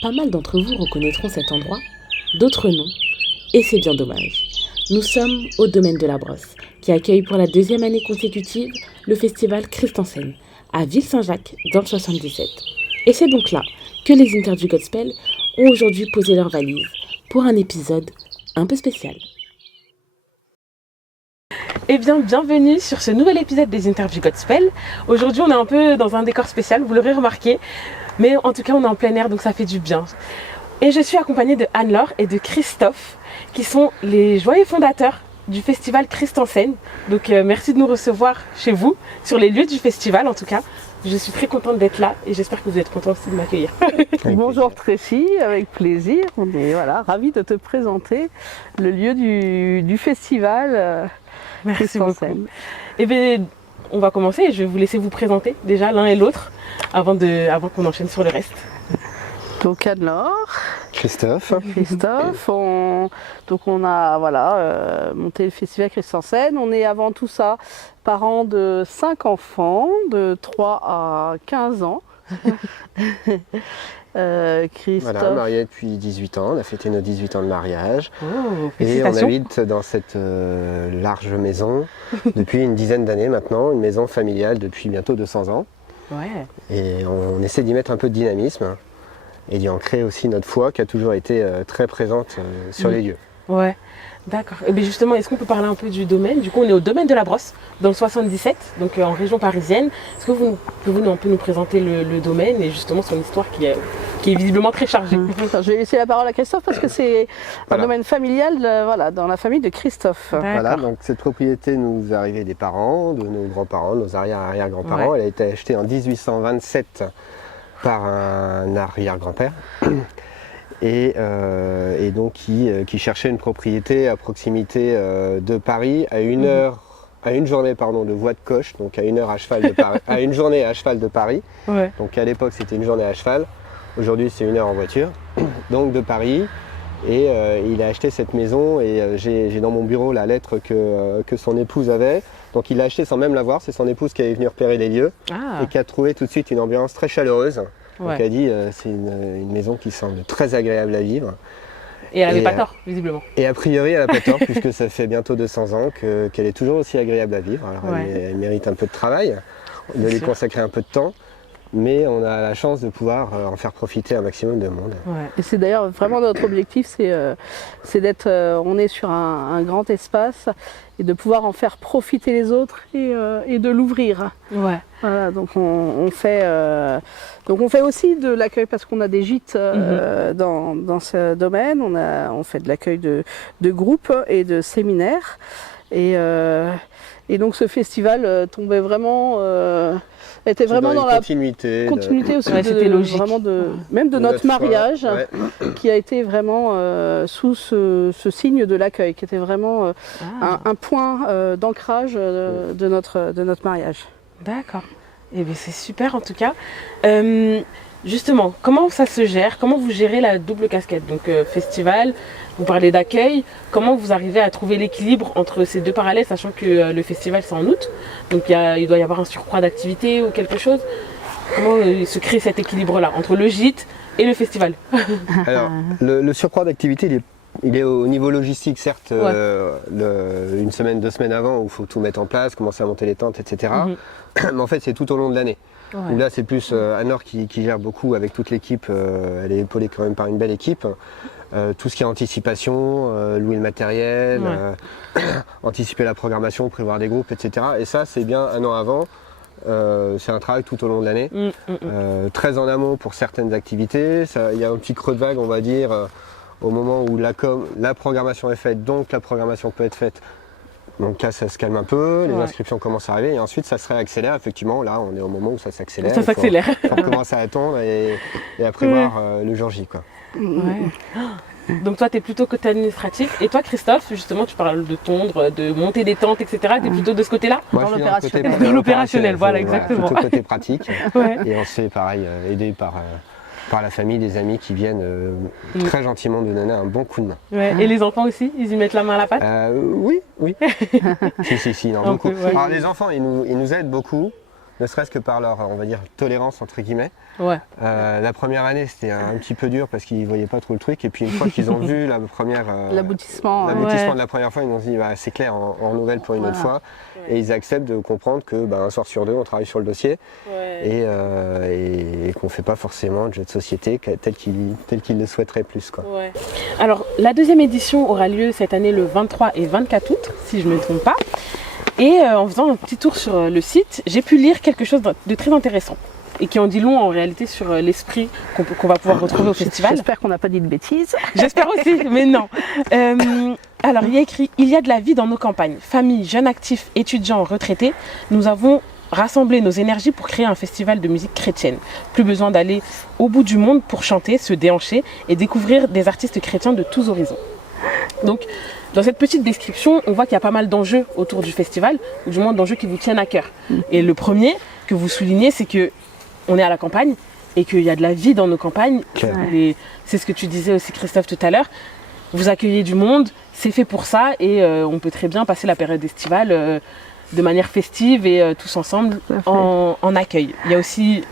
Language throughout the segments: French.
Pas mal d'entre vous reconnaîtront cet endroit, d'autres non, et c'est bien dommage. Nous sommes au domaine de la Brosse, qui accueille pour la deuxième année consécutive le festival Christ-en-Scène, à Ville-Saint-Jacques, dans le 77. Et c'est donc là que les interviews Godspell ont aujourd'hui posé leurs valises pour un épisode un peu spécial. Eh bien, bienvenue sur ce nouvel épisode des interviews Godspell. Aujourd'hui, on est un peu dans un décor spécial, vous l'aurez remarqué, mais en tout cas, on est en plein air, donc ça fait du bien. Et je suis accompagnée de Anne-Laure et de Christophe, qui sont les joyeux fondateurs du festival Christ-en-Scène. Donc merci de nous recevoir chez vous, sur les lieux du festival en tout cas. Je suis très contente d'être là et j'espère que vous êtes contents aussi de m'accueillir. Bonjour Tracy, avec plaisir. On est ravis de te présenter le lieu du festival Merci beaucoup. Et bien, on va commencer et je vais vous laisser vous présenter déjà l'un et l'autre avant qu'on enchaîne sur le reste. Donc Anne-Laure, Christophe, on a monté le festival Christ-en-Scène. On est avant tout ça parents de 5 enfants de 3 à 15 ans. Christophe. Voilà, marié depuis 18 ans, on a fêté nos 18 ans de mariage. Oh, et on habite dans cette large maison depuis une dizaine d'années maintenant, une maison familiale depuis bientôt 200 ans. Ouais. Et on essaie d'y mettre un peu de dynamisme et d'y ancrer aussi notre foi qui a toujours été très présente sur les lieux. Ouais, d'accord. Et bien justement, est-ce qu'on peut parler un peu du domaine? Du coup, on est au domaine de la Brosse, dans le 77, donc en région parisienne. Est-ce que vous pouvez un peu nous présenter le domaine et justement son histoire qui est visiblement très chargée? Je vais laisser la parole à Christophe parce que c'est un domaine familial dans la famille de Christophe. Voilà, donc cette propriété nous est arrivée des parents, de nos grands-parents, nos arrière-arrière-grands-parents. Ouais. Elle a été achetée en 1827 par un arrière-grand-père. Et donc qui cherchait une propriété à proximité de Paris à une journée de voie de coche, donc à une heure à cheval de Paris, à une journée à cheval de Paris. Ouais. Donc à l'époque c'était une journée à cheval, aujourd'hui c'est une heure en voiture, donc de Paris. Et il a acheté cette maison et j'ai dans mon bureau la lettre que son épouse avait. Donc il l'a acheté sans même la voir, c'est son épouse qui est venue repérer les lieux et qui a trouvé tout de suite une ambiance très chaleureuse. Ouais. Donc elle a dit c'est une maison qui semble très agréable à vivre. Et elle n'avait pas tort, visiblement. Et a priori elle n'a pas tort puisque ça fait bientôt 200 ans qu'elle est toujours aussi agréable à vivre. Alors elle mérite un peu de travail, de lui consacrer un peu de temps. Mais on a la chance de pouvoir en faire profiter un maximum de monde. Ouais. Et c'est d'ailleurs vraiment notre objectif, c'est d'être, on est sur un grand espace et de pouvoir en faire profiter les autres et de l'ouvrir. Ouais. Voilà, donc on fait aussi de l'accueil parce qu'on a des gîtes dans ce domaine. On fait de l'accueil de groupes et de séminaires et donc ce festival tombait vraiment. Était vraiment dans la continuité aussi, c'était logique. Vraiment même de notre mariage, qui a été vraiment sous ce signe de l'accueil, qui était vraiment un point d'ancrage de notre mariage. D'accord. Eh bien, c'est super en tout cas. Justement, comment ça se gère? Comment vous gérez la double casquette? Donc festival, vous parlez d'accueil. Comment vous arrivez à trouver l'équilibre entre ces deux parallèles, sachant que le festival c'est en août, donc il doit y avoir un surcroît d'activité ou quelque chose. Comment se crée cet équilibre-là entre le gîte et le festival? Alors, le surcroît d'activité, il est au niveau logistique, certes, une semaine, 2 semaines avant, où il faut tout mettre en place, commencer à monter les tentes, etc. Mais en fait, c'est tout au long de l'année. Ouais. Là, c'est plus Anne-Laure qui gère beaucoup avec toute l'équipe. Elle est épaulée quand même par une belle équipe. Tout ce qui est anticipation, louer le matériel, anticiper la programmation, prévoir des groupes, etc. Et ça, c'est bien 1 an avant. C'est un travail tout au long de l'année. Très en amont pour certaines activités. Il y a un petit creux de vague, on va dire, au moment où la programmation est faite, donc la programmation peut être faite. Donc là, ça se calme un peu, les inscriptions commencent à arriver et ensuite ça se réaccélère. Effectivement, là, on est au moment où ça s'accélère. Ça s'accélère. Il faut commencer à attendre et à prévoir le jour J, quoi. Ouais. Donc toi, tu es plutôt côté administratif. Et toi, Christophe, justement, tu parles de tondre, de monter des tentes, etc. Tu es plutôt de ce côté-là? Moi, je suis dans l'opérationnel, voilà, exactement. Plutôt côté pratique. Et on se fait, pareil, aider par la famille, des amis qui viennent très gentiment nous donner un bon coup de main. Ouais. Et les enfants aussi, ils y mettent la main à la pâte? Oui. si, non, beaucoup. Alors les enfants, ils nous aident beaucoup. ne serait-ce que par leur, on va dire, tolérance entre guillemets. Ouais. La première année, c'était un petit peu dur parce qu'ils ne voyaient pas trop le truc. Et puis une fois qu'ils ont vu l'aboutissement de la première fois, ils nous ont dit c'est clair, en nouvelle pour une autre fois. Ouais. Et ils acceptent de comprendre que un soir sur deux, on travaille sur le dossier et qu'on ne fait pas forcément de jeu de société tel qu'ils le souhaiteraient plus. Quoi. Ouais. Alors, la deuxième édition aura lieu cette année le 23 et 24 août, si je ne me trompe pas. Et en faisant un petit tour sur le site, j'ai pu lire quelque chose de très intéressant. Et qui en dit long en réalité sur l'esprit qu'on va pouvoir retrouver au festival. J'espère qu'on n'a pas dit de bêtises. J'espère aussi, mais non. Alors il y a écrit « Il y a de la vie dans nos campagnes. Familles, jeunes actifs, étudiants, retraités, nous avons rassemblé nos énergies pour créer un festival de musique chrétienne. Plus besoin d'aller au bout du monde pour chanter, se déhancher et découvrir des artistes chrétiens de tous horizons. » Donc, dans cette petite description, on voit qu'il y a pas mal d'enjeux autour du festival, ou du moins d'enjeux qui vous tiennent à cœur. Et le premier que vous soulignez, c'est que on est à la campagne et qu'il y a de la vie dans nos campagnes. C'est ce que tu disais aussi, Christophe, tout à l'heure. Vous accueillez du monde, c'est fait pour ça et on peut très bien passer la période estivale de manière festive et tous ensemble en accueil. Il y a aussi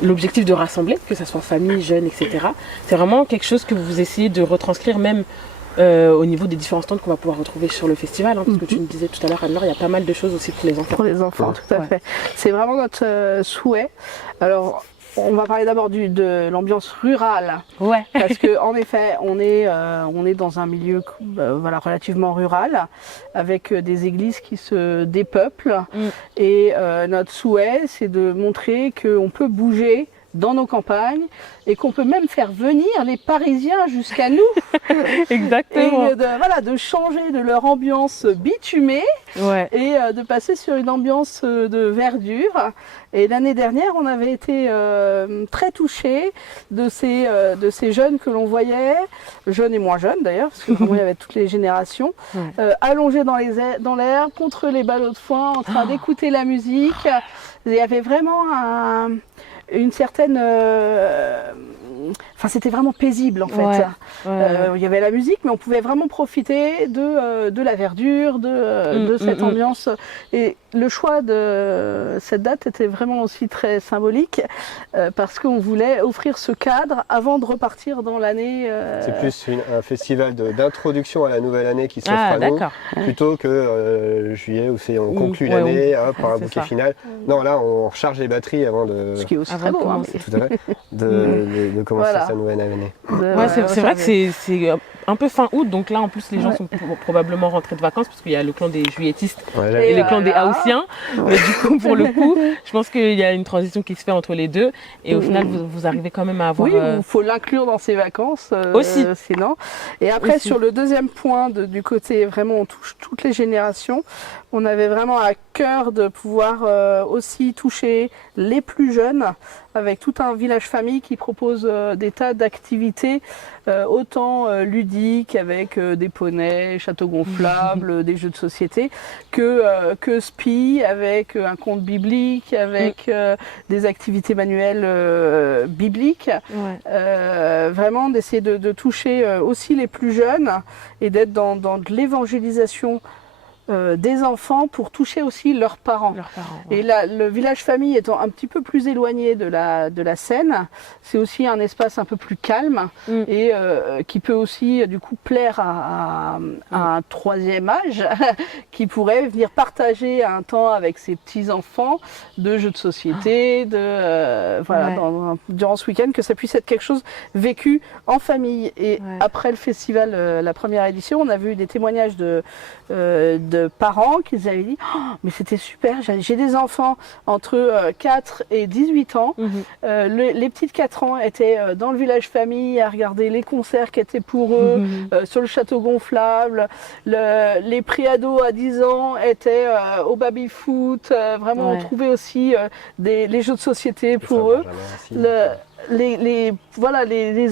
l'objectif de rassembler, que ce soit famille, jeunes, etc. C'est vraiment quelque chose que vous essayez de retranscrire même au niveau des différents stands qu'on va pouvoir retrouver sur le festival, parce que tu me disais tout à l'heure, Anne-Laure, il y a pas mal de choses aussi pour les enfants. Pour les enfants, tout à fait. C'est vraiment notre souhait. Alors, on va parler d'abord de l'ambiance rurale, parce que en effet, on est dans un milieu relativement rural, avec des églises qui se dépeuplent, et notre souhait, c'est de montrer qu'on peut bouger dans nos campagnes et qu'on peut même faire venir les Parisiens jusqu'à nous. Exactement. Et de changer de leur ambiance bitumée et de passer sur une ambiance de verdure. Et l'année dernière, on avait été très touchés de ces jeunes que l'on voyait, jeunes et moins jeunes d'ailleurs, parce que vraiment il y avait toutes les générations, allongés dans l'air, contre les ballots de foin, en train d'écouter la musique. Il y avait vraiment une certaine... c'était vraiment paisible en fait. Il y avait la musique, mais on pouvait vraiment profiter de la verdure, de cette ambiance. Et le choix de cette date était vraiment aussi très symbolique parce qu'on voulait offrir ce cadre avant de repartir dans l'année. C'est plus un festival d'introduction à la nouvelle année qui s'offre à nous, plutôt que juillet où on conclut l'année par un bouquet final. Non, là on recharge les batteries avant de... Ce qui est aussi très beau, tout à fait, de commencer sa nouvelle année. C'est vrai que c'est un peu fin août, donc là en plus les gens sont probablement rentrés de vacances parce qu'il y a le clan des juilletistes et le clan des haussiens. Mais du coup, pour le coup, je pense qu'il y a une transition qui se fait entre les deux et au final vous arrivez quand même à avoir... Oui, il faut l'inclure dans ses vacances aussi. Sinon. Et après sur le deuxième point du côté vraiment on touche toutes les générations, on avait vraiment à cœur de pouvoir aussi toucher les plus jeunes avec tout un village famille qui propose des tas d'activités autant ludiques avec des poneys, châteaux gonflables, des jeux de société que SPI avec un conte biblique, avec des activités manuelles bibliques. Vraiment d'essayer de toucher aussi les plus jeunes et d'être dans de l'évangélisation des enfants pour toucher aussi leurs parents. Et là, le village famille étant un petit peu plus éloigné de la scène, c'est aussi un espace un peu plus calme et qui peut aussi du coup plaire à un troisième âge qui pourrait venir partager un temps avec ses petits-enfants de jeux de société, durant ce week-end, que ça puisse être quelque chose vécu en famille. Et après le festival, la première édition, on a vu des témoignages de parents qui nous avaient dit mais c'était super, j'ai des enfants entre 4 et 18 ans, les petites 4 ans étaient dans le village famille à regarder les concerts qui étaient pour eux sur le château gonflable, les préados à 10 ans étaient au baby-foot, vraiment on trouvait aussi les jeux de société pour eux. Les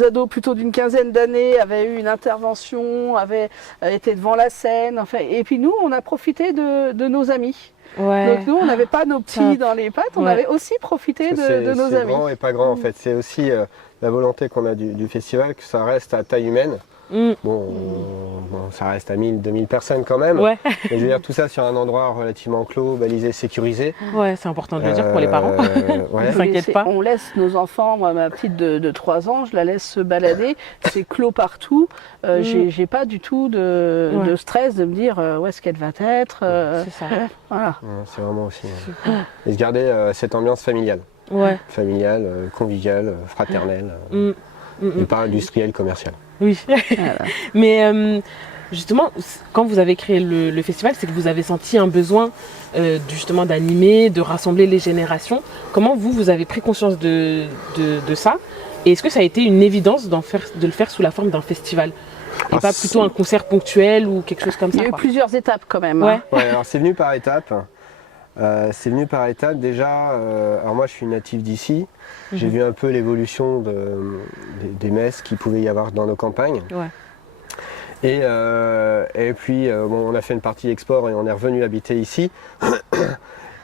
ados plutôt d'une quinzaine d'années avaient eu une intervention, avaient été devant la scène, et puis nous on a profité de nos amis. Donc nous on n'avait pas nos petits dans les pattes, on avait aussi profité de nos amis. C'est grand et pas grand en fait, c'est aussi la volonté qu'on a du festival que ça reste à taille humaine. Bon, ça reste à 1000, 2000 personnes quand même. Ouais. Mais je veux dire, tout ça sur un endroit relativement clos, balisé, sécurisé. Ouais, c'est important de le dire pour les parents. Ouais. Ne s'inquiète pas. On laisse nos enfants, moi, ma petite de 3 ans, je la laisse se balader, c'est clos partout. J'ai pas du tout de stress de me dire où est-ce qu'elle va être. C'est ça. Voilà. Ouais, c'est vraiment aussi. Et se garder cette ambiance familiale. Ouais. Familiale, conviviale, fraternelle. Et pas industrielle, commerciale. Oui. Voilà. Mais justement, quand vous avez créé le festival, c'est que vous avez senti un besoin justement d'animer, de rassembler les générations. Comment vous avez pris conscience de ça? Et est-ce que ça a été une évidence de le faire sous la forme d'un festival? Et pas plutôt un concert ponctuel ou quelque chose comme ça? Il y a eu plusieurs étapes quand même. Ouais. Ouais, alors c'est venu par étapes. Déjà, alors moi je suis natif d'ici. J'ai vu un peu l'évolution des messes qu'il pouvait y avoir dans nos campagnes. Ouais. Et puis on a fait une partie export et on est revenu habiter ici.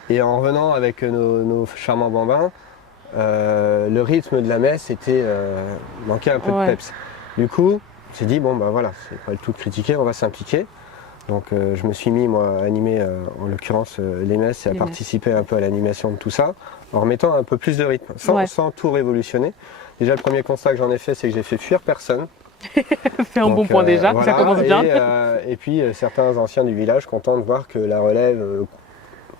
Et en revenant avec nos charmants bambins, le rythme de la messe manquait un peu de peps. Du coup, on s'est dit bon ben voilà, c'est pas le tout critiquer, on va s'impliquer. Donc je me suis mis moi à animer en l'occurrence les messes et à participer un peu à l'animation de tout ça, en remettant un peu plus de rythme, sans tout révolutionner. Déjà le premier constat que j'en ai fait, c'est que j'ai fait fuir personne. C'est un bon point déjà, voilà, ça commence bien. Et puis certains anciens du village contents de voir que la relève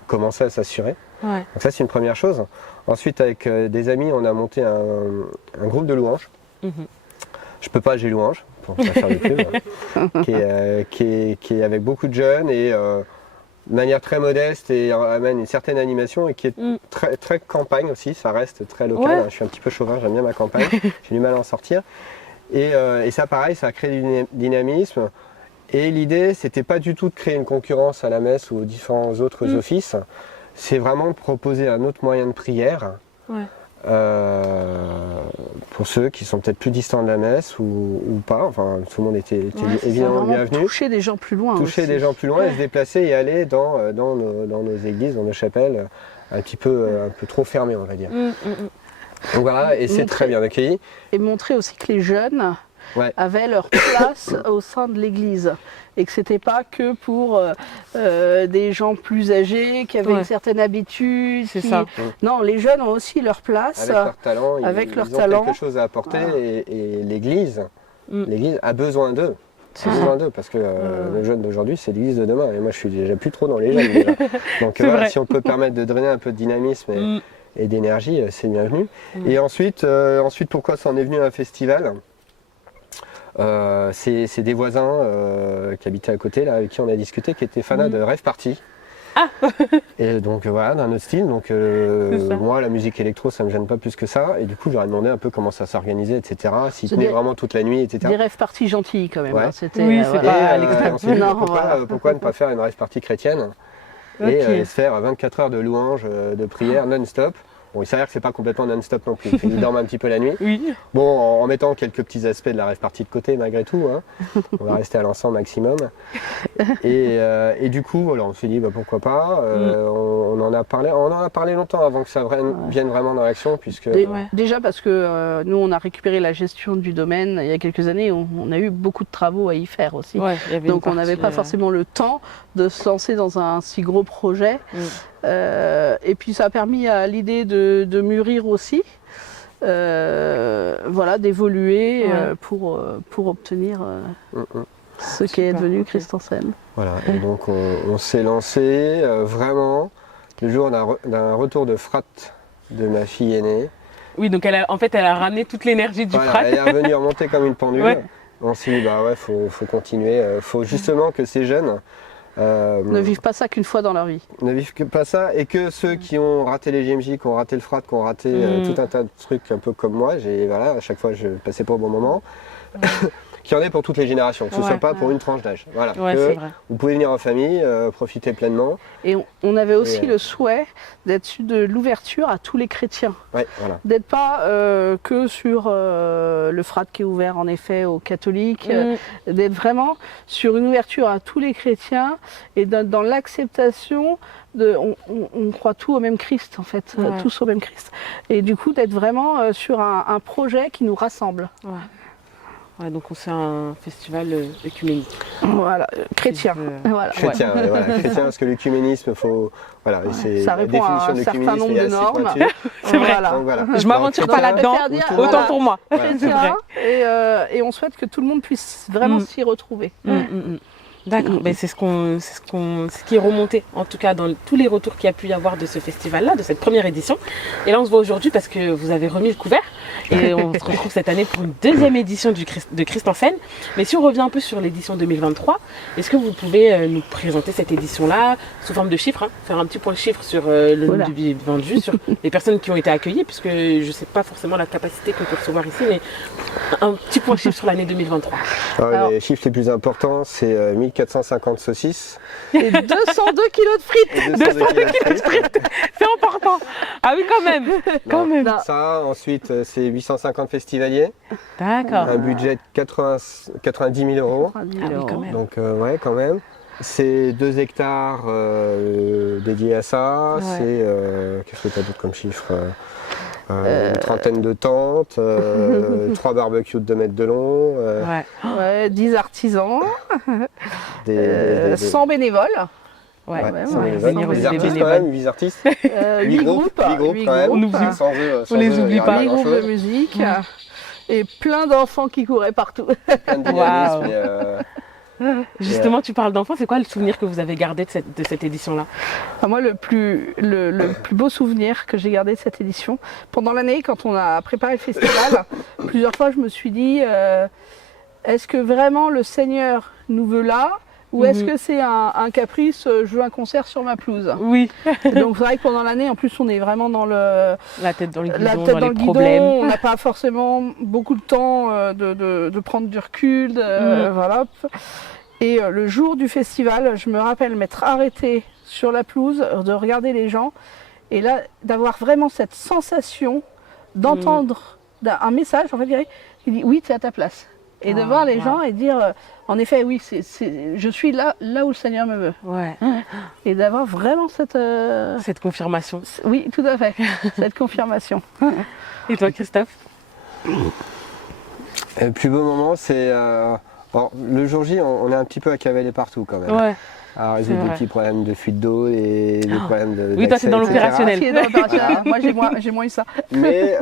commençait à s'assurer. Ouais. Donc ça c'est une première chose. Ensuite avec des amis on a monté un groupe de louanges. Je peux pas, j'ai louanges, pour pas faire de pub, qui est avec beaucoup de jeunes et de manière très modeste et amène une certaine animation et qui est très, très campagne aussi, ça reste très local. Ouais. Je suis un petit peu chauvin, j'aime bien ma campagne, j'ai du mal à en sortir. Et ça pareil, ça a créé du dynamisme. Et l'idée, c'était pas du tout de créer une concurrence à la messe ou aux différents autres offices, c'est vraiment de proposer un autre moyen de prière. Ouais. Pour ceux qui sont peut-être plus distants de la messe ou pas, enfin tout le monde était C'est évidemment vraiment bienvenu. toucher des gens plus loin. Toucher aussi. des gens plus loin et se déplacer et aller dans nos églises, dans nos chapelles, un peu trop fermées on va dire. Donc voilà, et c'est très bien accueilli. Et montrer aussi que les jeunes avaient leur place au sein de l'église. Et que c'était pas que pour des gens plus âgés qui avaient une certaine habitude. C'est ça. Non, les jeunes ont aussi leur place. Avec leur talent, avec leur ils ont talent. quelque chose à apporter et l'église a besoin d'eux. C'est besoin d'eux parce que le jeune d'aujourd'hui c'est l'église de demain et moi je suis déjà plus trop dans les jeunes déjà. Donc voilà, si on peut permettre de drainer un peu de dynamisme et d'énergie, c'est bienvenu. Et ensuite pourquoi ça en est venu un festival? C'est des voisins qui habitaient à côté là, avec qui on a discuté, qui étaient fans de Rave Party. Ah. Et donc voilà, d'un autre style. Donc moi, la musique électro, ça me gêne pas plus que ça. Et du coup, je leur ai demandé un peu comment ça s'organisait, etc. S'ils tenaient vraiment toute la nuit, etc. Des rave parties gentilles quand même. Ouais. Hein. C'était, oui, c'est pas à l'extrême. On s'est dit Non, pourquoi ne pas faire une rave party chrétienne et se faire 24 heures de louanges, de prières non-stop. Bon, il s'avère que c'est pas complètement non-stop non plus. Ils dorment un petit peu la nuit. Oui. Bon, en mettant quelques petits aspects de la rave party de côté malgré tout. Hein. On va rester à l'ensemble maximum. Et du coup, voilà, on s'est dit pourquoi pas. On en a parlé longtemps avant que ça vienne vraiment dans l'action, puisque. Déjà parce que nous, on a récupéré la gestion du domaine il y a quelques années. On a eu beaucoup de travaux à y faire aussi. Ouais, donc on n'avait pas forcément le temps de se lancer dans un si gros projet. Et puis ça a permis à l'idée de mûrir aussi, voilà, d'évoluer pour obtenir ce qui est devenu Christ en scène. Voilà, et donc on s'est lancé vraiment le jour d'un retour de frat de ma fille aînée. Oui, donc elle a ramené toute l'énergie du frat. Elle est revenue remonter comme une pendule. Ouais. On s'est dit faut continuer, faut justement que ces jeunes ne vivent pas ça qu'une fois dans leur vie. Ne vivent pas ça et que ceux qui ont raté les JMJ, qui ont raté le frat, qui ont raté tout un tas de trucs un peu comme moi, à chaque fois je passais pas au bon moment, qu'il y en ait pour toutes les générations, que ce ne soit pas pour une tranche d'âge. Voilà, c'est vrai. Vous pouvez venir en famille, profiter pleinement. Et on avait aussi le souhait d'être de l'ouverture à tous les chrétiens. Ouais, voilà. D'être pas que sur le frat qui est ouvert en effet aux catholiques, d'être vraiment sur une ouverture à tous les chrétiens et dans l'acceptation on croit tout au même Christ en fait, tous au même Christ. Et du coup d'être vraiment sur un projet qui nous rassemble. Ouais, donc c'est un festival œcuménique. Voilà, chrétien. Voilà. Chrétien, voilà, chrétien, parce que l'œcuménisme, faut, voilà, c'est Ça la répond à définition un de certain l'œcuménisme nombre est de assez normes. pointue. C'est vrai. Voilà. Donc, voilà. Je m'aventure pas Chrétien, là-dedans, dire, autant voilà. pour moi. Voilà. C'est vrai. Et on souhaite que tout le monde puisse vraiment s'y retrouver. D'accord, ben c'est ce qui est remonté, en tout cas dans tous les retours qu'il y a pu y avoir de ce festival-là, de cette première édition. Et là, on se voit aujourd'hui parce que vous avez remis le couvert et on se retrouve cette année pour une deuxième édition de Christ en scène. Mais si on revient un peu sur l'édition 2023, est-ce que vous pouvez nous présenter cette édition-là sous forme de chiffres, faire un petit point de chiffres sur le nombre de billets vendus, sur les personnes qui ont été accueillies, puisque je ne sais pas forcément la capacité qu'on peut recevoir ici, mais un petit point de chiffre sur l'année 2023. Alors, les chiffres les plus importants, c'est 1450 saucisses. Et 202 kilos de frites. Et 202 kilos de frites. C'est important. Ah oui, quand même. Quand même. Ça, ensuite, c'est 850 festivaliers. D'accord. Un budget de 90 000 euros. Ah oui, quand même. Donc, ouais, quand même. C'est 2 hectares dédiés à ça. Ouais. C'est, qu'est-ce que tu as d'autre comme chiffre une trentaine de tentes, 3 barbecues de 2 mètres de long, Ouais, 10 artisans, des 100 bénévoles. Ouais, sans ouais, bénévoles. venir Les aussi artistes des quand même, bénévoles. 8 artistes, 8 groupes, quand même. On oublie. Sans eux, On les oublie pas. 8 groupes de musique et plein d'enfants qui couraient partout. Plein de Waouh. dynamisme, Justement, tu parles d'enfants, c'est quoi le souvenir que vous avez gardé de cette édition-là? Enfin, moi, le plus beau souvenir que j'ai gardé de cette édition, pendant l'année, quand on a préparé le festival, plusieurs fois, je me suis dit, est-ce que vraiment le Seigneur nous veut là? Ou est-ce que c'est un caprice, je veux un concert sur ma pelouse? Oui. Donc c'est vrai que pendant l'année, en plus, on est vraiment dans La tête dans le guidon, la tête dans dans les le guidon, problèmes. on n'a pas forcément beaucoup de temps de prendre du recul, voilà. Et le jour du festival, je me rappelle m'être arrêtée sur la pelouse, de regarder les gens, et là, d'avoir vraiment cette sensation d'entendre un message, en fait, qui dit oui, tu es à ta place. Et de voir les gens et dire, en effet, oui, je suis là où le Seigneur me veut. Ouais. Et d'avoir vraiment cette... Cette confirmation. Oui, tout à fait, cette confirmation. Et toi, Christophe? Le plus beau moment, c'est... le jour J, on est un petit peu à cavaler partout quand même. Ouais. À résoudre des petits problèmes de fuite d'eau, des problèmes de... Oui, toi, c'est dans l'opérationnel. Qui est dans l'opérationnel. Moi, j'ai moins eu ça. Mais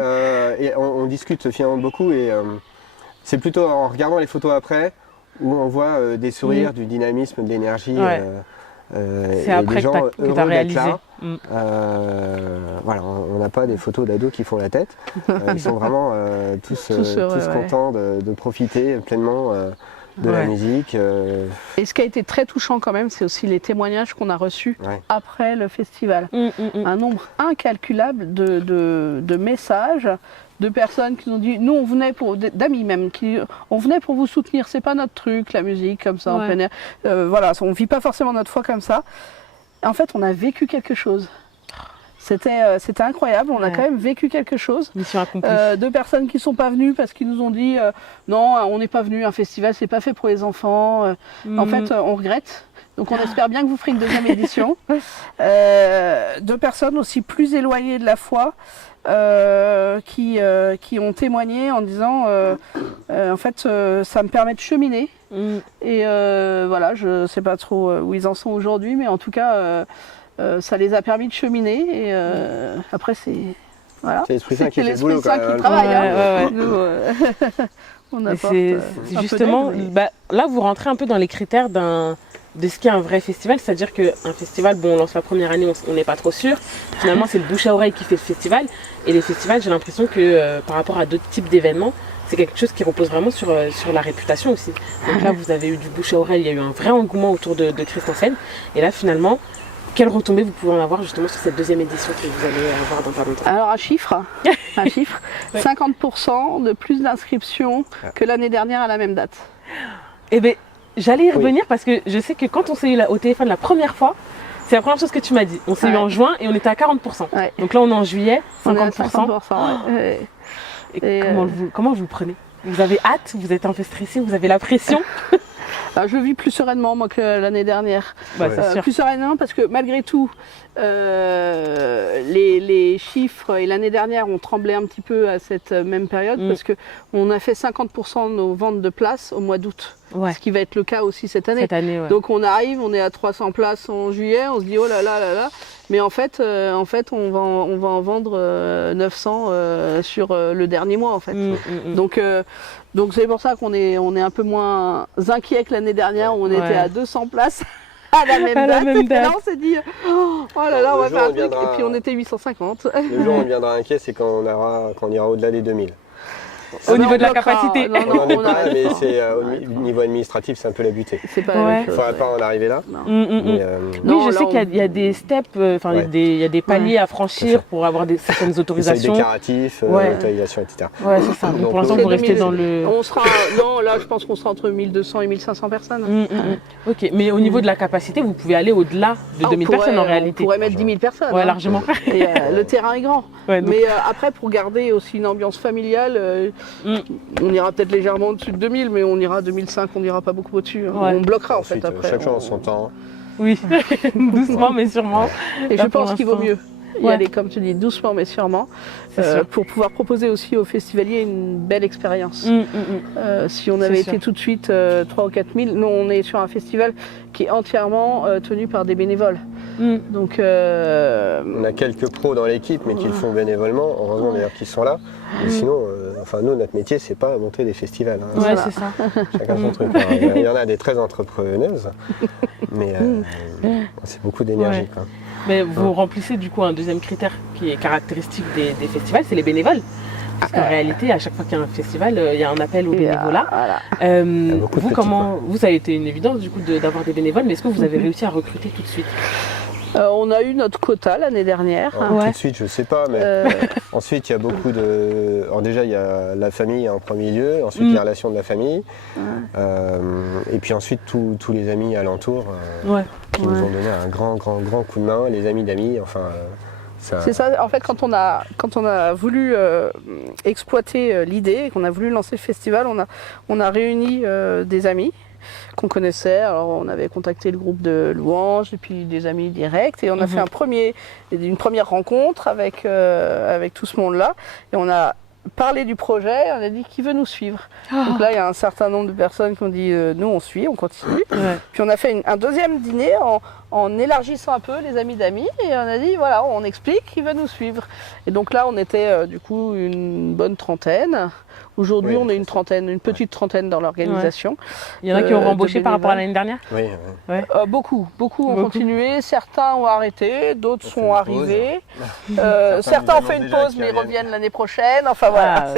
et on discute finalement beaucoup et c'est plutôt en regardant les photos après où on voit des sourires, du dynamisme, de l'énergie. Ouais. C'est après des gens que tu as heureux d'être réalisé. là. Voilà, on n'a pas des photos d'ados qui font la tête. Ils sont vraiment tous heureux, contents de profiter pleinement de la musique. Et ce qui a été très touchant quand même, c'est aussi les témoignages qu'on a reçus après le festival. Un nombre incalculable de messages de personnes qui nous ont dit, nous on venait d'amis même, on venait pour vous soutenir, c'est pas notre truc, la musique comme ça en plein air. Voilà, on vit pas forcément notre foi comme ça. En fait, on a vécu quelque chose. C'était incroyable, on a quand même vécu quelque chose. Mission accomplie. De personnes qui ne sont pas venues parce qu'ils nous ont dit non, on n'est pas venu, un festival c'est pas fait pour les enfants. En fait, on regrette. Donc on espère bien que vous ferez une deuxième édition. De personnes aussi plus éloignées de la foi qui ont témoigné en disant en fait ça me permet de cheminer. Et voilà, je ne sais pas trop où ils en sont aujourd'hui, mais en tout cas ça les a permis de cheminer et après c'est voilà. C'est l'Esprit Saint qui fait le l'Esprit boulot Saint quand qui même. travaille. Nous, on apporte C'est un peu justement, d'aide, mais- là vous rentrez un peu dans les critères de ce qu'est un vrai festival, c'est-à-dire qu'un festival, bon, on lance la première année, on n'est pas trop sûr. Finalement, c'est le bouche à oreille qui fait le festival. Et les festivals, j'ai l'impression que par rapport à d'autres types d'événements, c'est quelque chose qui repose vraiment sur la réputation aussi. Donc là, vous avez eu du bouche à oreille, il y a eu un vrai engouement autour de Christ en scène. Et là, finalement, quelles retombées vous pouvez en avoir justement sur cette deuxième édition que vous allez avoir dans pas longtemps? Alors un chiffre, 50% de plus d'inscriptions que l'année dernière à la même date. Eh bien, j'allais y revenir parce que je sais que quand on s'est eu au téléphone la première fois, c'est la première chose que tu m'as dit. On s'est eu en juin et on était à 40%. Ouais. Donc là, on est en juillet, 50%. On est à 50%, ouais. Et comment vous le prenez? Vous avez hâte? Vous êtes un peu stressé? Vous avez la pression? Je vis plus sereinement moi que l'année dernière. Ouais, c'est sûr. Plus sereinement parce que malgré tout, les chiffres et l'année dernière ont tremblé un petit peu à cette même période parce qu'on a fait 50% de nos ventes de places au mois d'août. Ouais. Ce qui va être le cas aussi cette année. Ouais. Donc on arrive, on est à 300 places en juillet, on se dit oh là là là là. Mais en fait on va en vendre 900 sur le dernier mois en fait. Donc c'est pour ça qu'on est un peu moins inquiet que l'année dernière où on était à 200 places. À la même date. Et là, on s'est dit, oh là là, on va faire un truc. Et puis on était 850. Le jour où on deviendra inquiet, c'est quand on ira au-delà des 2000. Au niveau de la capacité. On n'en est pas, mais c'est au niveau administratif, c'est un peu la butée. C'est pas Il ne faudrait pas en arriver là. Oui, je sais qu'il y a des steps, il y a des paliers à franchir pour avoir certaines autorisations. Déclaratifs, autorisations, etc. Ouais, c'est ça. Donc, pour l'instant, vous restez dans le. Là, je pense qu'on sera entre 1200 et 1500 personnes. Ok, mais au niveau de la capacité, vous pouvez aller au-delà de 2000 personnes en réalité. On pourrait mettre 10 000 personnes. Ouais, largement. Et, le terrain est grand. Ouais, donc... Mais après, pour garder aussi une ambiance familiale, on ira peut-être légèrement au-dessus de 2000, mais on ira à 2005, on n'ira pas beaucoup au-dessus. Ouais. On bloquera en fait après. Chaque chose en son temps. Oui, doucement mais sûrement. Et je pense qu'il vaut mieux y aller, comme tu dis, doucement mais sûrement, pour pouvoir proposer aussi aux festivaliers une belle expérience. Si on avait été tout de suite 3 ou 4 000, nous on est sur un festival qui est entièrement tenu par des bénévoles. Donc, on a quelques pros dans l'équipe, mais qui le font bénévolement. Heureusement d'ailleurs qu'ils sont là. Et sinon, nous, notre métier, c'est pas monter des festivals. Ouais, c'est ça. Chacun son truc. Il y en a des très entrepreneuses, mais c'est beaucoup d'énergie. Ouais. Mais vous remplissez du coup un deuxième critère qui est caractéristique des festivals, c'est les bénévoles. Parce qu'en réalité, à chaque fois qu'il y a un festival, il y a un appel au bénévolat. Vous, ça a été une évidence du coup d'avoir des bénévoles, mais est-ce que vous avez réussi à recruter tout de suite? On a eu notre quota l'année dernière. Tout de suite, je ne sais pas, mais ensuite il y a beaucoup de... Alors déjà, il y a la famille en premier lieu, ensuite les relations de la famille, et puis ensuite tous les amis alentours qui nous ont donné un grand coup de main, les amis d'amis, C'est ça, en fait, quand on a voulu exploiter l'idée, qu'on a voulu lancer le festival, on a réuni des amis qu'on connaissait. Alors on avait contacté le groupe de louanges et puis des amis directs et on a fait une première rencontre avec tout ce monde-là et on a parlé du projet, on a dit qui veut nous suivre. Donc là il y a un certain nombre de personnes qui ont dit nous on suit, on continue. Puis on a fait un deuxième dîner en élargissant un peu les amis d'amis et on a dit voilà on explique qui veut nous suivre. Et donc là on était du coup une bonne trentaine. Aujourd'hui, on est une petite trentaine dans l'organisation. Il y en a qui ont embauché par rapport à l'année dernière? Oui. Beaucoup ont continué. Certains ont arrêté, d'autres sont arrivés. Certains ont fait une pause, mais reviennent l'année prochaine. Enfin voilà.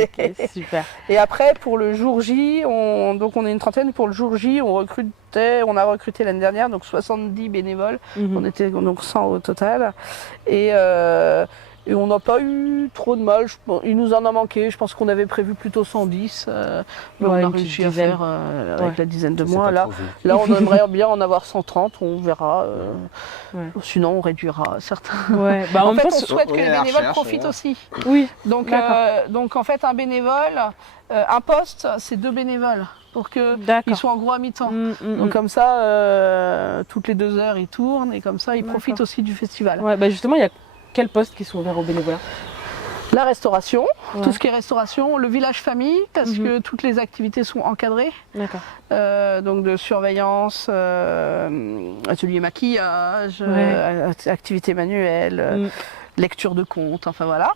Super. Et après, pour le jour J, on est une trentaine. Pour le jour J, on a recruté l'année dernière, donc 70 bénévoles. On était donc 100 au total. Et on n'a pas eu trop de mal, il nous en a manqué, je pense qu'on avait prévu plutôt 110, mais on a réussi à faire avec la dizaine de mois. Là, on aimerait bien en avoir 130, on verra, sinon on réduira certains. En fait, on souhaite que les bénévoles profitent aussi. Oui. Donc en fait, un bénévole, un poste, c'est 2 bénévoles. Pour qu'ils soient en gros à mi-temps. Donc comme ça, toutes les 2 heures, ils tournent et comme ça, ils profitent aussi du festival. Justement, il y a quels postes qui sont ouverts aux bénévolats? La restauration, tout ce qui est restauration, le village famille, parce que toutes les activités sont encadrées. D'accord. Donc de surveillance, atelier maquillage, activités manuelles. Lecture de compte, enfin voilà.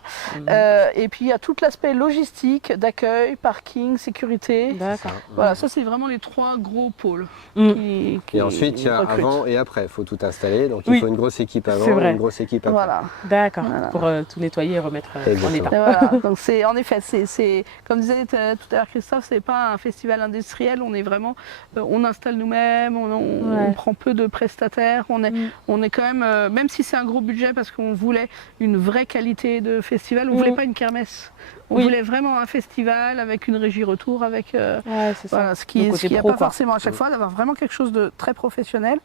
Et puis il y a tout l'aspect logistique, d'accueil, parking, sécurité. D'accord. Voilà, ça c'est vraiment les 3 gros pôles. Et ensuite, il y a avant et après, il faut tout installer. Donc il faut une grosse équipe avant et une grosse équipe après. Voilà. D'accord, pour tout nettoyer et remettre en état. Voilà. Donc en effet, c'est comme disait tout à l'heure Christophe, c'est pas un festival industriel, on est vraiment, on installe nous-mêmes, on prend peu de prestataires, on est quand même si c'est un gros budget parce qu'on voulait une vraie qualité de festival. On ne voulait pas une kermesse. On voulait vraiment un festival avec une régie retour, avec voilà, ce qui n'y a pas forcément à chaque fois, d'avoir vraiment quelque chose de très professionnel.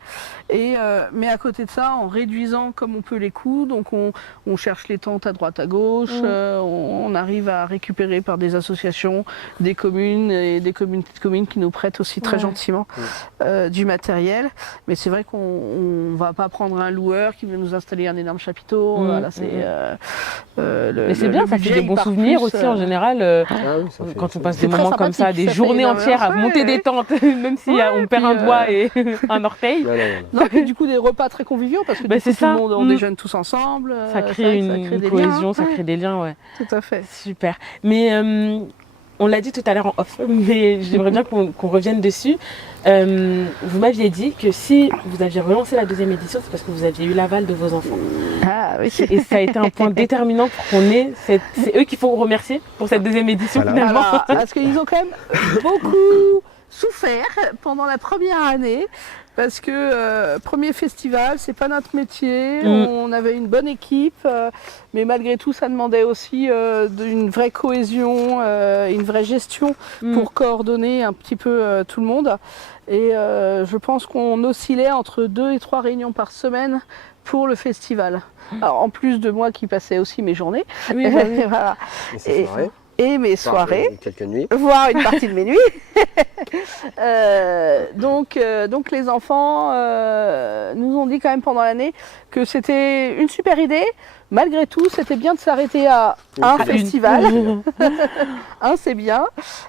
Mais à côté de ça, en réduisant comme on peut les coûts, donc on cherche les tentes à droite à gauche, on arrive à récupérer par des associations, des communes et des communes qui nous prêtent aussi très gentiment du matériel. Mais c'est vrai qu'on ne va pas prendre un loueur qui veut nous installer un énorme chapiteau. Voilà, mais c'est bien, ça fait des bons souvenirs aussi en général. Quand on passe des moments comme ça, des journées entières à monter des tentes, même si on perd un doigt et un orteil. Non, et du coup des repas très conviviaux parce que tout le monde on déjeune tous ensemble. Ça crée une cohésion, ça crée des liens, ouais. Tout à fait. Super. Mais on l'a dit tout à l'heure en off, mais j'aimerais bien qu'on revienne dessus. Vous m'aviez dit que si vous aviez relancé la deuxième édition, c'est parce que vous aviez eu l'aval de vos enfants. Ah oui. Et ça a été un point déterminant pour qu'on ait c'est eux qu'il faut remercier pour cette deuxième édition finalement. Voilà, parce qu'ils ont quand même beaucoup souffert pendant la première année. Parce que premier festival, c'est pas notre métier, on avait une bonne équipe, mais malgré tout ça demandait aussi une vraie cohésion, une vraie gestion pour coordonner un petit peu tout le monde. Et je pense qu'on oscillait entre 2 et 3 réunions par semaine pour le festival. Alors, en plus de moi qui passais aussi mes journées. Oui, voilà. Et mes soirées, quelques nuits, voire une partie de mes nuits. Donc les enfants nous ont dit quand même pendant l'année que c'était une super idée. Malgré tout, c'était bien de s'arrêter à un festival. Un, c'est bien.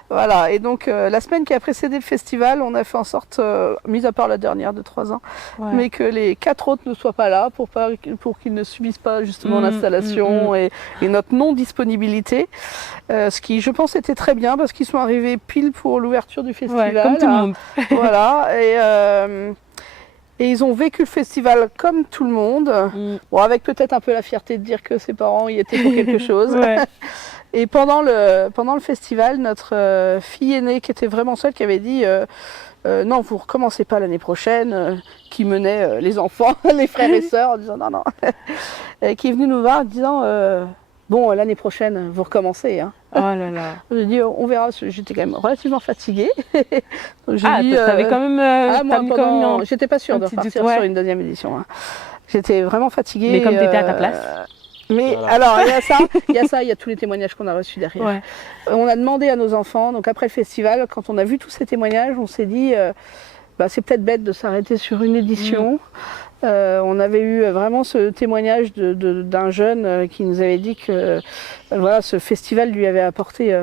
Voilà. Et donc, la semaine qui a précédé le festival, on a fait en sorte, mis à part la dernière de 3 ans, mais que les 4 autres ne soient pas là pour qu'ils ne subissent pas justement l'installation et notre non-disponibilité. Ce qui, je pense, était très bien parce qu'ils sont arrivés pile pour l'ouverture du festival. Comme tout le monde. Voilà. Et ils ont vécu le festival comme tout le monde, bon, avec peut-être un peu la fierté de dire que ses parents y étaient pour quelque chose. Et pendant le festival, notre fille aînée, qui était vraiment seule, qui avait dit non, vous recommencez pas l'année prochaine, qui menait les enfants, les frères et sœurs, en disant non, qui est venue nous voir en disant bon, l'année prochaine, vous recommencez. Hein. Oh là là. J'ai dit, on verra. J'étais quand même relativement fatiguée. Donc, t'avais quand même. J'étais pas sûre de repartir sur une deuxième édition. Hein. J'étais vraiment fatiguée. Mais comme t'étais à ta place. Mais alors, il y a tous les témoignages qu'on a reçus derrière. On a demandé à nos enfants, donc après le festival, quand on a vu tous ces témoignages, on s'est dit, c'est peut-être bête de s'arrêter sur une édition. On avait eu vraiment ce témoignage d'un jeune qui nous avait dit que voilà, ce festival lui avait apporté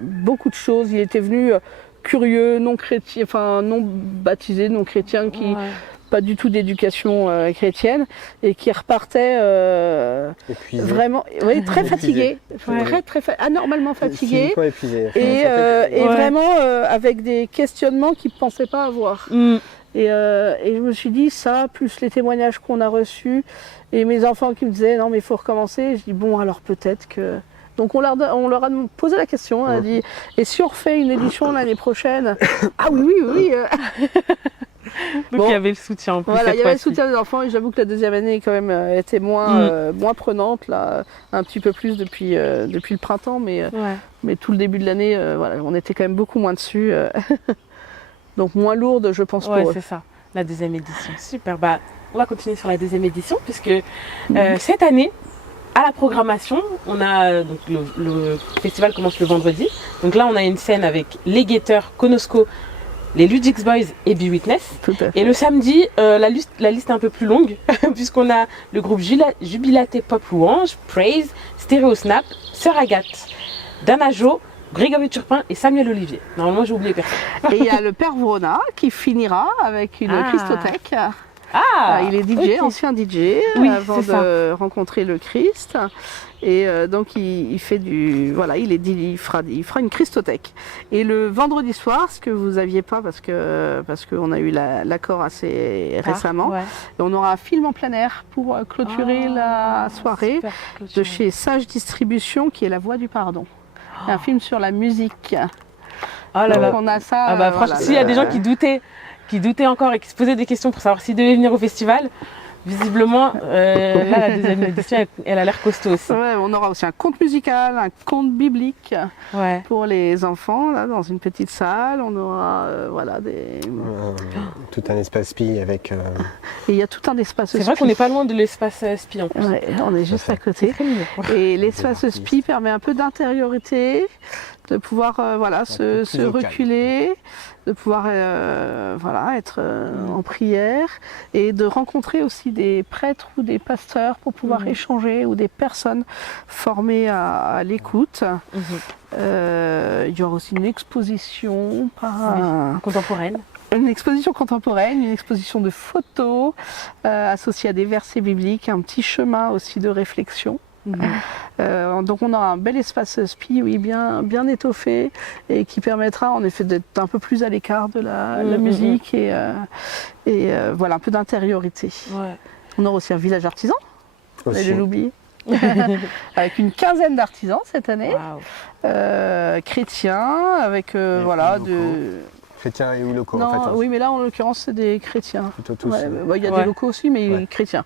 beaucoup de choses. Il était venu curieux, non chrétien, enfin non baptisé, non chrétien, qui pas du tout d'éducation chrétienne et qui repartait vraiment très fatigué, anormalement fatigué et vraiment avec des questionnements qu'il ne pensait pas avoir. Et je me suis dit ça, plus les témoignages qu'on a reçus et mes enfants qui me disaient non mais il faut recommencer, je dis bon alors peut-être que... Donc on leur a posé la question, on a dit et si on refait une édition l'année prochaine? Ah oui. Donc il y avait le soutien en plus. Voilà, il y avait le soutien des enfants et j'avoue que la deuxième année quand même était moins prenante, là, un petit peu plus depuis le printemps, mais tout le début de l'année, on était quand même beaucoup moins dessus. Donc moins lourde, je pense, pour eux. C'est ça, la deuxième édition. Super, on va continuer sur la deuxième édition puisque cette année, à la programmation, on a donc le festival commence le vendredi. Donc là, on a une scène avec les Guetteurs, Konosko, les Ludix Boys et Be Witness. Et le samedi, la liste est un peu plus longue puisqu'on a le groupe Jubilaté Pop Louange, Praise, Stéréo Snap, Sœur Agathe, Dana Jo, Grégory Turpin et Samuel Olivier. Normalement, j'ai oublié personne. Et il y a le Père Vrona qui finira avec une Christothèque. Il est DJ, ancien DJ, avant de rencontrer le Christ. Et donc il fait il fera une Christothèque. Et le vendredi soir, ce que vous n'aviez pas parce qu'on a eu l'accord assez récemment, et on aura un film en plein air pour clôturer la soirée de chez Sage Distribution qui est La Voix du Pardon. Un film sur la musique. Oh là là. On a ça. Franchement, s'il y a des gens qui doutaient encore et qui se posaient des questions pour savoir s'ils devaient venir au festival, visiblement, là, la deuxième édition, elle a l'air costaud aussi. Ouais, on aura aussi un conte musical, un conte biblique Ouais. pour les enfants, là, dans une petite salle. On aura voilà, Tout un espace spi avec. Et il y a tout un espace C'est vrai spi. qu'on n'est pas loin de l'espace spi en plus. Ouais, on est juste à côté. Très mignon. Et l'espace spi permet un peu d'intériorité, de pouvoir voilà, se plus au calme. reculer, de pouvoir voilà, être en prière et de rencontrer aussi des prêtres ou des pasteurs pour pouvoir échanger ou des personnes formées à l'écoute. Il y aura aussi une exposition Contemporaine. une exposition contemporaine, une exposition de photos associée à des versets bibliques, un petit chemin aussi de réflexion. Donc on aura un bel espace spi, oui, bien étoffé et qui permettra en effet d'être un peu plus à l'écart de la musique et voilà, un peu d'intériorité. Ouais. On aura aussi un village artisan, Aussi. je l'oublie, avec une quinzaine d'artisans cette année, Waouh. chrétiens, avec voilà, Chrétiens et ou locaux non, en fait. Hein. oui, mais là en l'occurrence c'est des chrétiens. Plutôt tous. Ouais, il y a Ouais. des locaux aussi, mais Ouais. chrétiens.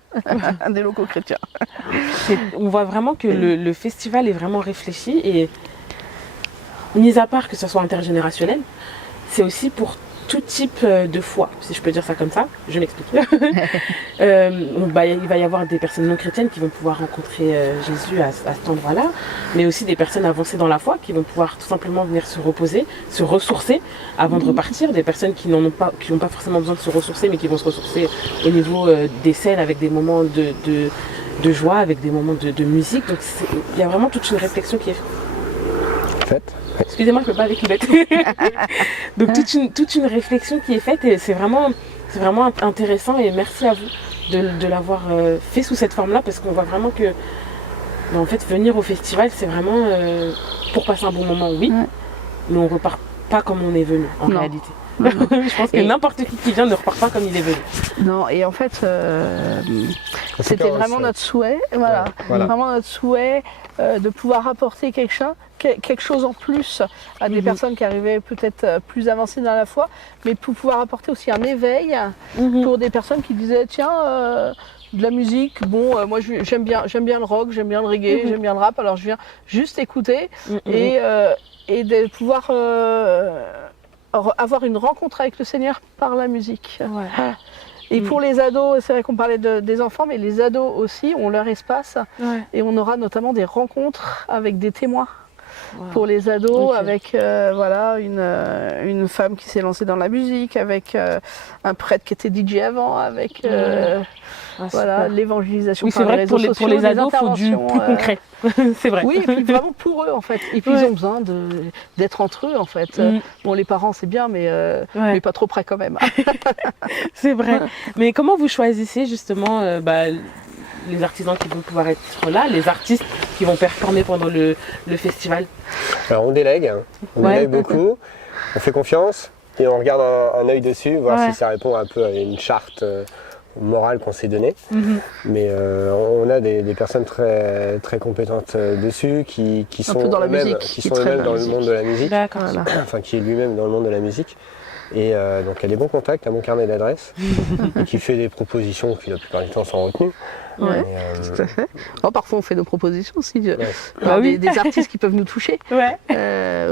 Des locaux chrétiens. On voit vraiment que le festival est vraiment réfléchi et mis à part que ce soit intergénérationnel, c'est aussi pour tout type de foi, si je peux dire ça comme ça, je m'explique. Il va y avoir des personnes non chrétiennes qui vont pouvoir rencontrer Jésus à cet endroit-là, mais aussi des personnes avancées dans la foi qui vont pouvoir tout simplement venir se reposer, se ressourcer avant de repartir, des personnes qui n'ont pas forcément besoin de se ressourcer, mais qui vont se ressourcer au niveau des scènes avec des moments de joie, avec des moments de musique. Donc il y a vraiment toute une réflexion qui est Faite. Excusez-moi, je ne peux pas avec Yvette. Donc toute une réflexion qui est faite et c'est vraiment intéressant et merci à vous de l'avoir fait sous cette forme-là parce qu'on voit vraiment que en fait venir au festival c'est vraiment pour passer un bon moment, oui, mais on repart pas comme on est venu en Non. réalité. Je pense que n'importe qui vient ne repart pas comme il est venu. Non, et en fait, c'était vraiment notre souhait, voilà, Ouais, voilà. vraiment notre souhait de pouvoir apporter quelque chose en plus à des personnes qui arrivaient peut-être plus avancées dans la foi, mais pour pouvoir apporter aussi un éveil pour des personnes qui disaient tiens, de la musique, bon, moi j'aime bien le rock, j'aime bien le reggae, j'aime bien le rap, alors je viens juste écouter et de pouvoir avoir une rencontre avec le Seigneur par la musique. Ouais. Et pour les ados, c'est vrai qu'on parlait des enfants, mais les ados aussi ont leur espace Ouais. et on aura notamment des rencontres avec des témoins. Wow. Pour les ados, Ok. avec voilà, une femme qui s'est lancée dans la musique, avec un prêtre qui était DJ avant, avec Ah, voilà, super. l'évangélisation Oui, par c'est les vrai que réseaux pour sociaux, les des ados, il faut du interventions, plus concret. C'est vrai. Oui, et puis vraiment pour eux en fait. Et puis Ouais. ils ont besoin d'être entre eux en fait. Bon, les parents c'est bien, mais pas trop près quand même. C'est vrai. Mais comment vous choisissez justement les artisans qui vont pouvoir être là, les artistes qui vont performer pendant le festival? Alors on délègue, on Ouais. délègue beaucoup, on fait confiance et on regarde un œil dessus, voir Ouais. si ça répond un peu à une charte morale qu'on s'est donnée. Mhm. Mais on a des personnes très, très compétentes dessus qui Un sont peu dans la eux-mêmes, musique, qui qui sont traînent eux-mêmes dans dans la le musique. monde de la musique, D'accord. Voilà. enfin qui est lui-même dans le monde de la musique. Et donc il y a des bons contacts, un bon carnet d'adresses, et qui fait des propositions qui la plupart du temps sont retenues. Ouais. Mais, Tout à fait. Oh, parfois on fait nos propositions aussi. ouais. Alors, Bah oui. des artistes qui peuvent nous toucher Ouais.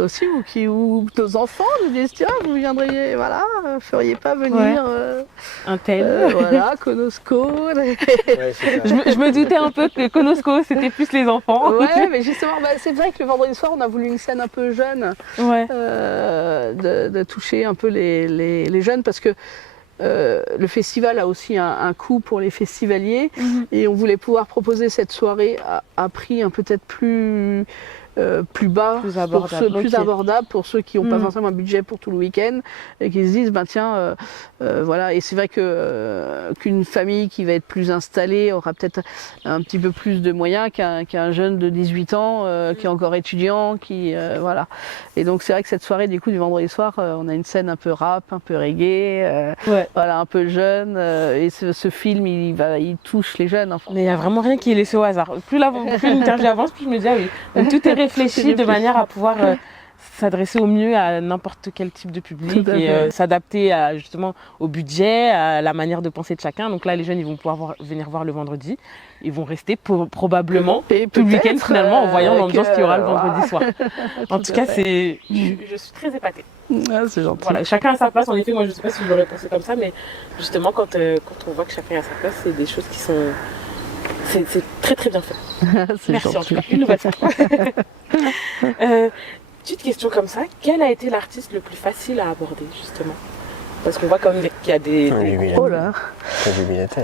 aussi, ou nos enfants nous disent tiens, vous viendriez, voilà, feriez pas venir, Un tel. voilà, Konosko. Ouais, c'est ça. Je me doutais un peu que Konosko c'était plus les enfants. Ouais, mais justement, c'est vrai que le vendredi soir, on a voulu une scène un peu jeune, Ouais. de toucher un peu les jeunes, parce que le festival a aussi un coût pour les festivaliers, et on voulait pouvoir proposer cette soirée à prix peut-être plus bas, Plus pour abordable, plus ok. abordable pour ceux qui n'ont pas forcément un budget pour tout le week-end et qui se disent tiens, voilà. Et c'est vrai que qu'une famille qui va être plus installée aura peut-être un petit peu plus de moyens qu'un jeune de 18 ans qui est encore étudiant, qui voilà. Et donc c'est vrai que cette soirée du coup du vendredi soir, on a une scène un peu rap, un peu reggae, Ouais. voilà, un peu jeune, et ce film il touche les jeunes, enfin. Mais il n'y a vraiment rien qui est laissé au hasard. Plus l'interview avance, plus je me dis ah oui. Donc tout est réfléchi de manière à pouvoir s'adresser au mieux à n'importe quel type de public Tout à et fait. s'adapter justement au budget, à la manière de penser de chacun. Donc là, les jeunes, ils vont pouvoir venir voir le vendredi. Ils vont rester probablement Et tout le week-end peut-être, finalement en voyant l'ambiance qu'il y aura le voilà. vendredi soir. En tout à cas, fait. je suis très épatée. Ah, c'est gentil. Voilà, chacun a sa place. En effet, moi, je ne sais pas si je l'aurais pensé comme ça, mais justement, quand on voit que chacun a sa place, c'est des choses qui sont... C'est très très bien fait. C'est Merci en gentil. tout cas, une nouvelle fois. Petite question comme ça, quel a été l'artiste le plus facile à aborder justement? Parce qu'on voit quand même qu'il y a des Oh là. Très jubilaté.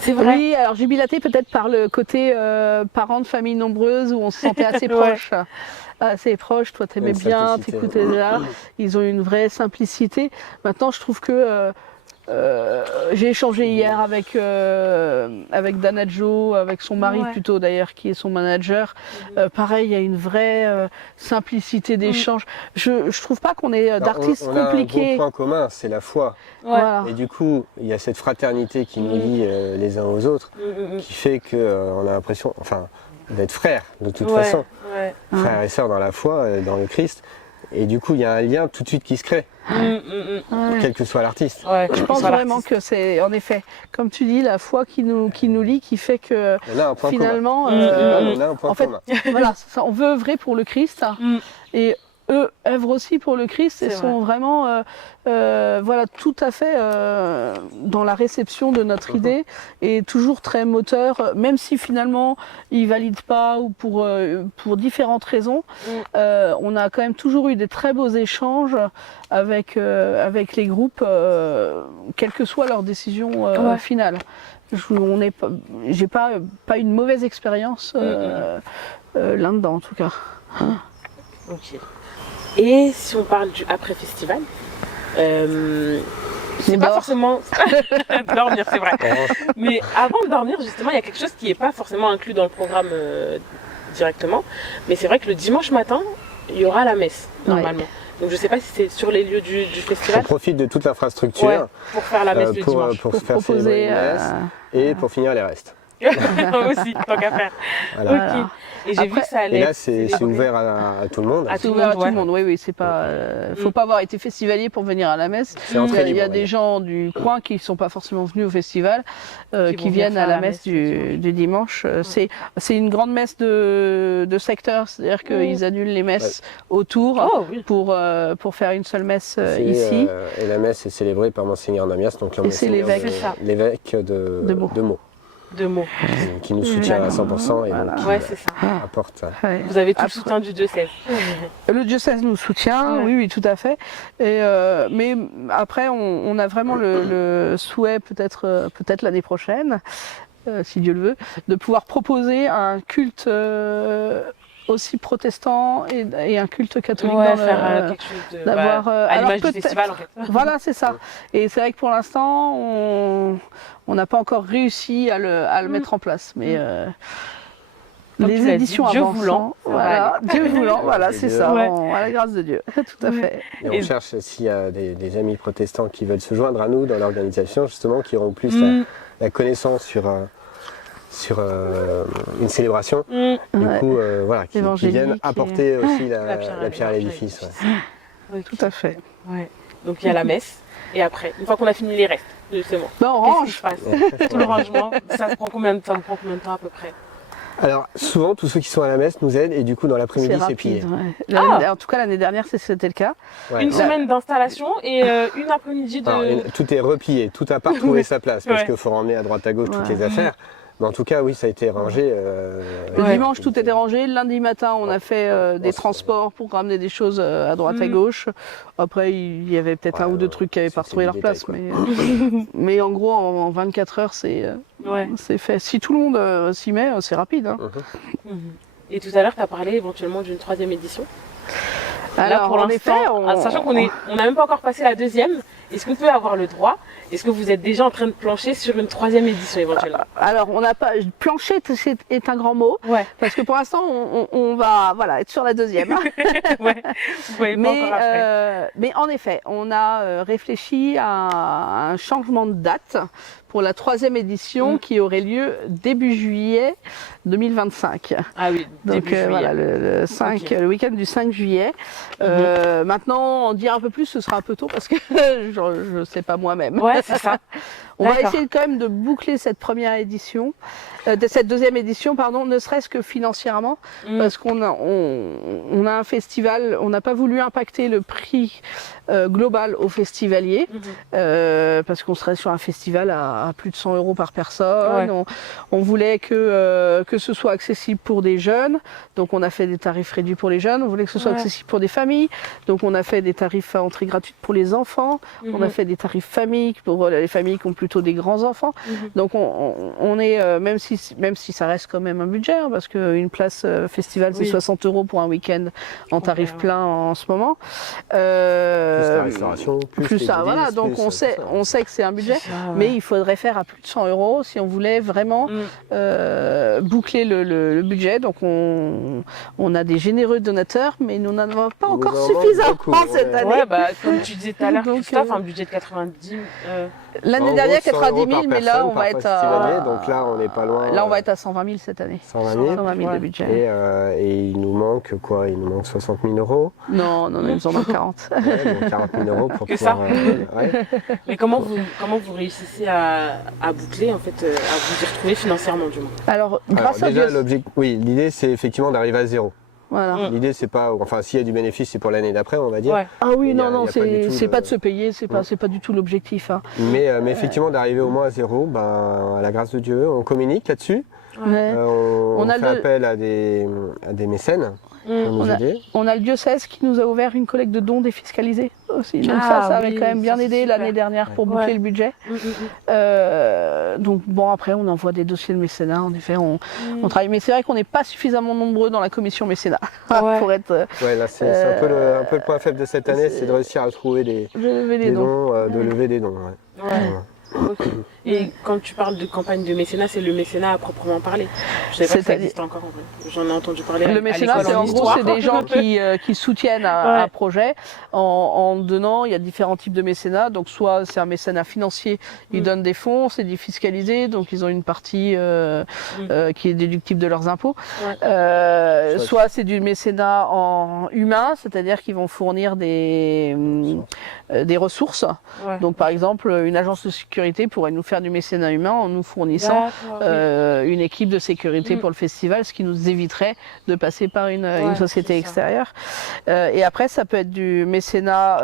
C'est vrai. Oui, alors jubilaté peut-être par le côté parents de famille nombreuse où on se sentait assez proche. Assez proche, toi t'aimais Une bien, simplicité. t'écoutais déjà. Ils ont une vraie simplicité. Maintenant, je trouve que j'ai échangé hier avec Dana Jo, avec son mari Ouais. plutôt d'ailleurs, qui est son manager. Pareil, il y a une vraie simplicité d'échange. Je trouve pas qu'on ait d'artistes on a un compliqués. gros point commun, c'est la foi. Ouais. Voilà. Et du coup, il y a cette fraternité qui nous lie les uns aux autres, qui fait qu'on a l'impression, enfin, d'être frères de toute Ouais, façon, ouais. frères et sœurs dans la foi, dans le Christ. Et du coup, il y a un lien tout de suite qui se crée, Ouais. quel que soit l'artiste. Ouais, Je pense vraiment que c'est, en effet, comme tu dis, la foi qui nous lie, qui fait que On a un point finalement, commun. On a un point en fait, commun. voilà, on veut œuvrer pour le Christ et eux œuvrent aussi pour le Christ et C'est sont vraiment voilà, tout à fait dans la réception de notre idée et toujours très moteurs, même si finalement ils valident pas ou pour différentes raisons. On a quand même toujours eu des très beaux échanges avec les groupes, quelle que soit leur décision finale. J'ai pas une mauvaise expérience là-dedans en tout cas. Ok. Et si on parle du après-festival, c'est pas Dors. forcément dormir, c'est vrai. Mais avant de dormir, justement, il y a quelque chose qui n'est pas forcément inclus dans le programme directement. Mais c'est vrai que le dimanche matin, il y aura la messe, normalement. Donc je sais pas si c'est sur les lieux du On festival. profite de toute l'infrastructure Ouais, pour faire la messe le pour dimanche. faire Proposer célébrer une messe et pour finir les restes. Aussi, tant qu'à faire. Voilà. Ok. Et j'ai vu Après- que ça allait. Et là, être c'est célébré. ouvert à tout le monde. À C'est ouvert à tout ouais. le monde, oui, c'est pas. Faut pas avoir été festivalier pour venir à la messe. C'est entrée Il y a libre, des ouais. gens du coin qui ne sont pas forcément venus au festival, Qui qui vont viennent venir à faire la messe le du dimanche. C'est une grande messe de secteur, c'est-à-dire qu'ils annulent les messes autour Oh oui. pour faire une seule messe C'est, ici. et la messe est célébrée par Monseigneur Namias, donc Et c'est l'évêque. C'est ça. l'évêque de Meaux, 2 mots. qui nous soutient à 100% et donc qui Ouais, c'est ça. apporte. Ouais. Vous avez tout le Après- soutien du diocèse. Le diocèse nous soutient, Ouais. oui, tout à fait. Et, mais après, on a vraiment le souhait, peut-être l'année prochaine, si Dieu le veut, de pouvoir proposer un culte aussi protestant et un culte catholique Ouais, dans faire le... quelque chose de. d'avoir, à alors l'image du peut-être- festival en fait. Voilà, c'est ça. Et c'est vrai que pour l'instant, on n'a pas encore réussi à le mettre en place. Mais Comme tu les l'as éditions dit, Dieu avançant, voulant, ça va voilà, Dieu voulant, voilà, Avec c'est Dieu. ça, Ouais. à la grâce de Dieu, tout à fait. Et on Et- cherche s'il y a des amis protestants qui veulent se joindre à nous dans l'organisation, justement, qui auront plus la connaissance sur une célébration. Du Ouais. coup, voilà, qui Évangélique viennent et- apporter aussi La la pierre à l'édifice. Ouais. Tout à fait. Ouais. Donc il y a la messe. Et après, une fois qu'on a fini les restes, justement. Ben, on Qu'est-ce qui range. se passe? Tout le rangement, ça vous prend combien de temps à peu près? Alors, souvent, tous ceux qui sont à la messe nous aident et du coup, dans l'après-midi, c'est plié. rapide. Ouais. En tout cas, l'année dernière, c'était le cas. Ouais. Une Là- semaine d'installation et une après-midi de. alors, tout est replié, tout n'a pas retrouvé sa place parce Ouais. qu'il faut ramener à droite à gauche toutes Ouais. les affaires. Mais en tout cas, oui, ça a été rangé. Le Ouais. dimanche, tout était rangé. Le lundi matin, on a fait des transports pour ramener des choses à droite, à gauche. Après, il y avait peut-être Ouais, un ou deux trucs qui n'avaient ça, pas c'est retrouvé du leur détail, place. quoi. Mais en gros, en 24 heures, c'est Ouais. fait. Si tout le monde s'y met, c'est rapide. Hein. Mhm. Et tout à l'heure, tu as parlé éventuellement d'une 3e édition. Là, Alors, pour en l'instant, effet, sachant qu'on n'a même pas encore passé la 2e, est-ce qu'on peut avoir le droit? Est-ce que vous êtes déjà en train de plancher sur une 3e édition éventuellement? Alors, on n'a pas. Plancher est un grand mot, Ouais, parce que pour l'instant, on va être sur la 2e. ouais. Vous voyez pas encore après. Mais en effet, on a réfléchi à un changement de date pour la 3e édition qui aurait lieu début juillet 2025. Ah oui, Donc début juillet. voilà, le week-end du 5 juillet. Maintenant, en dire un peu plus, ce sera un peu tôt parce que je ne sais pas moi-même. Ouais, c'est ça. On va D'accord. essayer quand même de boucler cette première édition, cette 2e édition, pardon, ne serait-ce que financièrement, parce qu'on a, on a un festival, on n'a pas voulu impacter le prix global aux festivaliers, parce qu'on serait sur un festival à plus de 100 € par personne. Ouais. On voulait que ce soit accessible pour des jeunes, donc on a fait des tarifs réduits pour les jeunes. On voulait que ce soit accessible pour des familles, donc on a fait des tarifs à entrée gratuite pour les enfants. On a fait des tarifs familles pour les familles qui ont plutôt des grands enfants. Donc on est, même si ça reste quand même un budget, hein, parce qu'une place festival c'est 60 € pour un week-end en tarif plein en ce moment. Plus la restauration, plus les ça, goodies, voilà. Donc plus, on sait que c'est un budget, mais il faudrait faire à plus de 100 € si on voulait vraiment boucler le budget. Donc on a des généreux donateurs, mais nous n'en avons pas encore suffisamment cette année. Ouais, bah, comme tu disais tout à l'heure, Donc, Christophe, un budget de 90 L'année En dernière, gros, 100 € 90 000, par mais là, personne on va par être festivalier, à... donc là, on n'est pas loin. Là, on va être à 120 000 cette année. 120 000. 120 000 de budget. Et il nous manque quoi? Il nous manque 60 000 €. Non, il nous en manque 40. Ouais, donc 40 000 € pour Que pouvoir. ça Mais comment vous réussissez à boucler, en fait, à vous y retrouver financièrement, du moins? Alors, grâce Alors, à déjà, Dieu... l'idée, c'est effectivement d'arriver à zéro. Voilà. L'idée, c'est pas. Enfin, s'il y a du bénéfice, c'est pour l'année d'après, on va dire. Ouais. Ah oui, Il y a- non, il y a pas du tout c'est de- pas de se payer, c'est pas du tout l'objectif. Hein. Mais effectivement, d'arriver au moins à zéro, ben, à la grâce de Dieu, on communique là-dessus. Ouais. On a fait appel à des mécènes pour nous aider. On a le diocèse qui nous a ouvert une collecte de dons défiscalisés aussi. Donc ça avait quand même bien ça, c'est aidé super. l'année dernière pour boucler le budget. Donc bon, après on envoie des dossiers de mécénat, en effet on travaille. Mais c'est vrai qu'on n'est pas suffisamment nombreux dans la commission mécénat pour être... Ouais, là c'est un peu le point faible de cette année, c'est de réussir à trouver des lever des dons. de lever des dons. Ouais. Ouais. Ok. Et quand tu parles de campagne de mécénat, c'est le mécénat à proprement parler. Je savais pas que ça C'est-à-dire- existe encore en vrai. J'en ai entendu parler. Le à mécénat, l'école c'est en gros, histoire. c'est des gens qui soutiennent un projet en donnant. Il y a différents types de mécénat. Donc, soit c'est un mécénat financier, ils donnent des fonds, c'est défiscalisé, donc ils ont une partie qui est déductible de leurs impôts. Soit c'est du mécénat en humain, c'est-à-dire qu'ils vont fournir des ressources. Ouais. Donc, par exemple, une agence de sécurité pourrait nous faire du mécénat humain en nous fournissant une équipe de sécurité pour le festival, ce qui nous éviterait de passer par une société extérieure. Et après, ça peut être du mécénat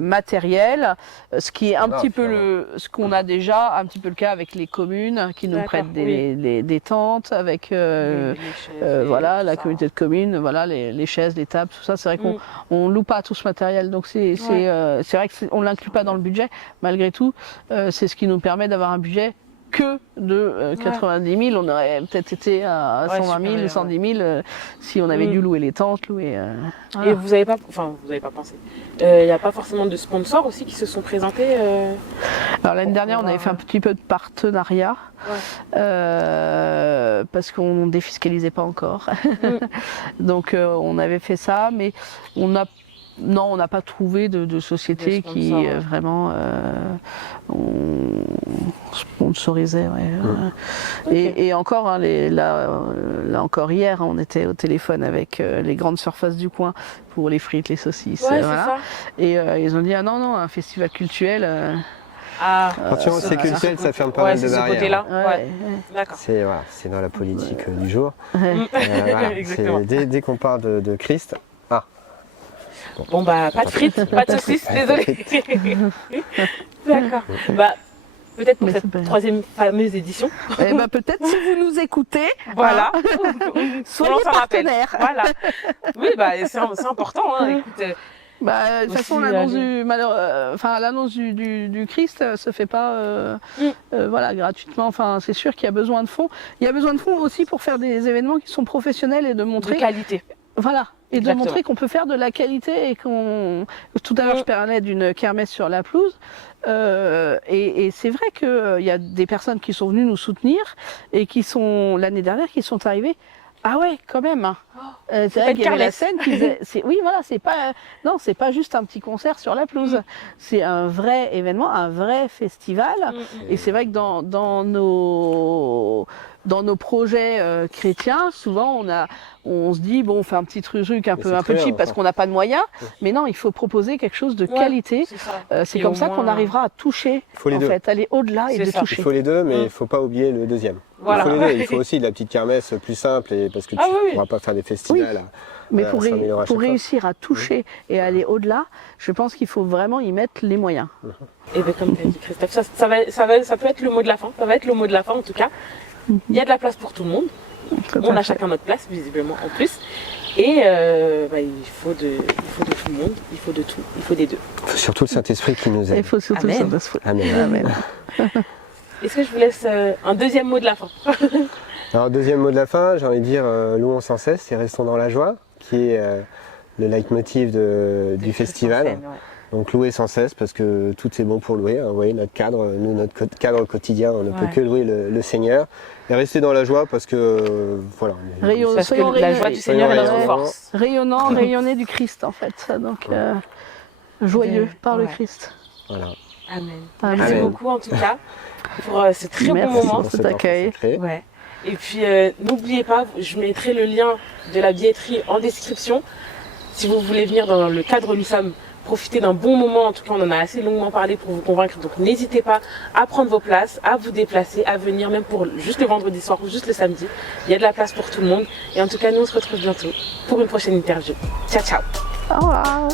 matériel, ce qui est un petit peu ce qu'on a déjà, un petit peu le cas avec les communes qui nous prêtent des tentes, avec Les chaises, voilà, la ça. communauté de communes, voilà, les chaises, les tables, tout ça. C'est vrai qu'on loue pas tout ce matériel, donc c'est vrai qu'on l'inclut pas dans le budget. Malgré tout, c'est ce qui nous permet d'avoir un budget que de 90 000. On aurait peut-être été à 120 000, 110 000 si on avait dû louer les tentes, louer. Et vous avez pas pensé. Il n'y a pas forcément de sponsors aussi qui se sont présentés. Alors l'année dernière, on avait fait un petit peu de partenariat. Parce qu'on ne défiscalisait pas encore. Donc on avait fait ça, mais on n'a pas trouvé de société qui vraiment sponsorisait. Et encore, hein, là encore hier, on était au téléphone avec les grandes surfaces du coin pour les frites, les saucisses. Ouais, voilà. c'est ça. Et ils ont dit non, un festival cultuel. Attention, c'est culturel, ça ferme pas mal de ce barrières. côté-là. Ouais. D'accord. C'est dans la politique du jour. Exactement. Dès qu'on parle de Christ. Bon bah pas de frites, pas de saucisses, désolé. D'accord. Bah peut-être pour cette troisième fameuse édition. Eh ben peut-être si vous nous écoutez, Voilà. soyez On s'en rappelle. partenaires. Voilà. Oui bah c'est important. Hein. Écoute, De toute façon, l'annonce du Christ se fait pas voilà, gratuitement. Enfin, c'est sûr qu'il y a besoin de fonds. Il y a besoin de fonds aussi pour faire des événements qui sont professionnels et de montrer de qualité. Voilà. Et Exactement. de montrer qu'on peut faire de la qualité et qu'on. Tout à l'heure, je parlais d'une kermesse sur la pelouse. Et c'est vrai qu'il y a des personnes qui sont venues nous soutenir et qui sont, l'année dernière, qui sont arrivées. Ah ouais, quand même. Hein. C'est vrai qu'il y avait la Carless. scène qui faisait. Oui, voilà, non, c'est pas juste un petit concert sur la pelouse. C'est un vrai événement, un vrai festival. Et c'est vrai que dans nos projets chrétiens, souvent on se dit bon, on fait un petit truc un Mais peu c'est très cheap bien, parce enfin. qu'on n'a pas de moyens. Mais non, il faut proposer quelque chose de qualité. C'est ça. C'est Et comme au ça moins, qu'on arrivera à toucher, faut les en deux. fait, aller au-delà et C'est de ça. toucher. Il faut les deux, mais il Mm. ne faut pas oublier le deuxième. Voilà. Il faut les deux. Il faut aussi de la petite kermesse plus simple, parce que tu Ah oui, ne oui. pourras pas faire des festivals Mais à pour, 5 000 € à chaque fois. réussir à toucher et à aller au-delà, je pense qu'il faut vraiment y mettre les moyens. Et bien comme tu as dit Christophe, ça peut être le mot de la fin. Ça va être le mot de la fin en tout cas. Il y a de la place pour tout le monde. On a chacun notre place visiblement en plus. Et il faut de tout le monde, il faut de tout, il faut des deux. Il faut surtout le Saint-Esprit qui nous Il aide. faut surtout Amen. ça. Amen. Amen. Est-ce que je vous laisse un deuxième mot de la fin? Alors, deuxième mot de la fin, j'ai envie de dire louons sans cesse et restons dans la joie, qui est le leitmotiv du festival. Donc louer sans cesse parce que tout est bon pour louer. Hein. Vous voyez, notre cadre cadre quotidien, on ne peut que louer le Seigneur. Et rester dans la joie parce que voilà. Parce que la joie du Seigneur est notre force. Rayonnant, rayonner du Christ en fait. Donc joyeux par le Ouais. Christ. Voilà. Amen. Amen. Merci Amen. beaucoup en tout cas pour ce très Merci. bon moment. Pour cet accueil. Ouais. Et puis n'oubliez pas, je mettrai le lien de la billetterie en description. Si vous voulez venir dans le cadre où nous sommes, profiter d'un bon moment. En tout cas, on en a assez longuement parlé pour vous convaincre. Donc n'hésitez pas à prendre vos places, à vous déplacer, à venir même pour juste le vendredi soir ou juste le samedi. Il y a de la place pour tout le monde. Et en tout cas, nous on se retrouve bientôt pour une prochaine interview. Ciao, ciao. Au revoir.